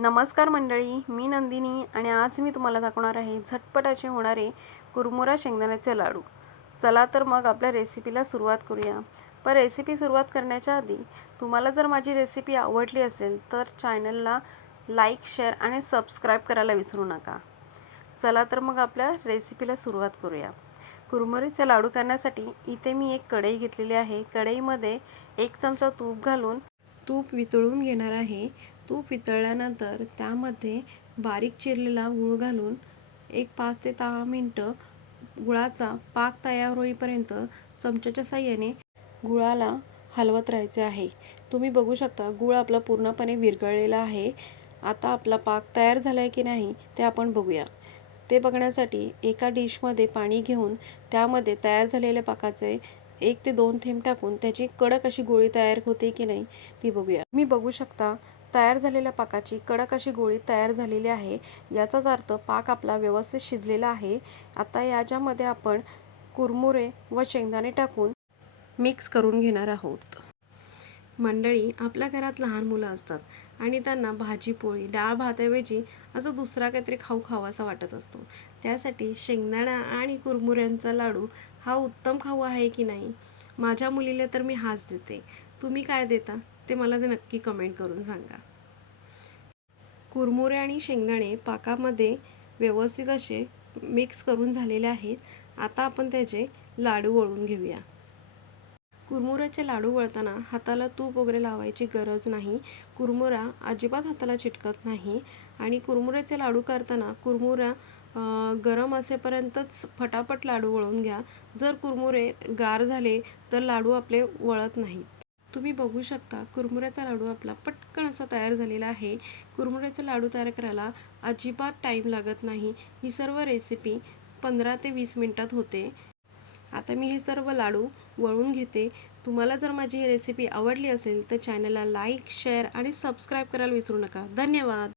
नमस्कार मंडळी मी नंदिनी आणि आज मी तुम्हाला दाखवणार आहे झटपट असे होणारे कुरमुरा शेंगदाण्याचे लाडू. चला तर मग आपल्या रेसिपीला सुरुवात करूया. पण रेसिपी सुरुवात करण्याच्या आधी तुम्हाला जर माझी रेसिपी आवडली असेल तर चॅनलला लाईक शेअर आणि सबस्क्राईब करायला विसरू नका. चला तर मग आपल्या रेसिपीला सुरुवात करूया. कुरमुरीचे लाडू करण्यासाठी इथे मी एक कढई घेतलेली आहे. कढईमध्ये एक चमचा तूप घालून तूप वितळून घेणार आहे. तूप वितळल्यानंतर त्यामध्ये बारीक चिरलेला गूळ घालून एक पाच ते दहा मिनटं गुळाचा पाक तयार होईपर्यंत चमच्याच्या साह्याने गुळाला हलवत राहायचे आहे. तुम्ही बघू शकता गूळ आपला पूर्णपणे विरघळलेला आहे. आता आपला पाक तयार झाला आहे की नाही ते आपण बघूया. ते बघण्यासाठी एका डिशमध्ये पाणी घेऊन त्यामध्ये तयार झालेल्या पाकाचे एक ते दोन थेंब टाकून त्याची कडक अशी गोळी तयार होते की नाही ती बघूया. मी बघू शकता तयार झालेल्या पाकाची कडक अशी गोळी तयार झालेली आहे. याचाच अर्थ पाक आपला व्यवस्थित शिजलेला आहे. आता याच्यामध्ये आपण कुरमुरे व शेंगदाणे टाकून मिक्स करून घेणार आहोत. मंडळी आपल्या घरात लहान मुलं असतात आणि त्यांना भाजी पोळी डाळ भाताऐवजी असं दुसरा काहीतरी खाऊ खावासा वाटत असतो. त्यासाठी शेंगदाणा आणि कुरमुऱ्यांचा लाडू हा उत्तम खाऊ आहे की नाही? माझ्या मुलीला तर मी हाच देते. तुम्ही काय देता? ते मला ते नक्की कमेंट करून सांगा. कुरमुरे आणि शेंगदाणे पाकामध्ये व्यवस्थित असे मिक्स करून झालेले आहेत. आता आपण त्याचे लाडू वळून घेऊया. कुरमुऱ्याचे लाडू वळताना हाताला तूप वगैरे लावायची गरज नाही. कुरमुरा अजिबात हाताला चिटकत नाही. आणि कुरमुऱ्याचे लाडू करताना कुरमुरा गरम असेपर्यंतच फटाफट लाडू वळून घ्या. जर कुरमुरे गार झाले तर लाडू आपले वळत नाहीत. तुम्ही बघू शकता कुरमुऱ्याचा लाडू आपला पटकन असा तयार झालेला आहे. कुरमुऱ्याचा लाडू तयार करायला अजिबात टाईम लागत नाही. ही सर्व रेसिपी पंधरा ते वीस मिनटात होते. आता मी हे सर्व लाडू वळून घेते. तुम्हाला जर माझी ही रेसिपी आवडली असेल तर चॅनलला लाईक शेअर आणि सबस्क्राईब करायला विसरू नका. धन्यवाद!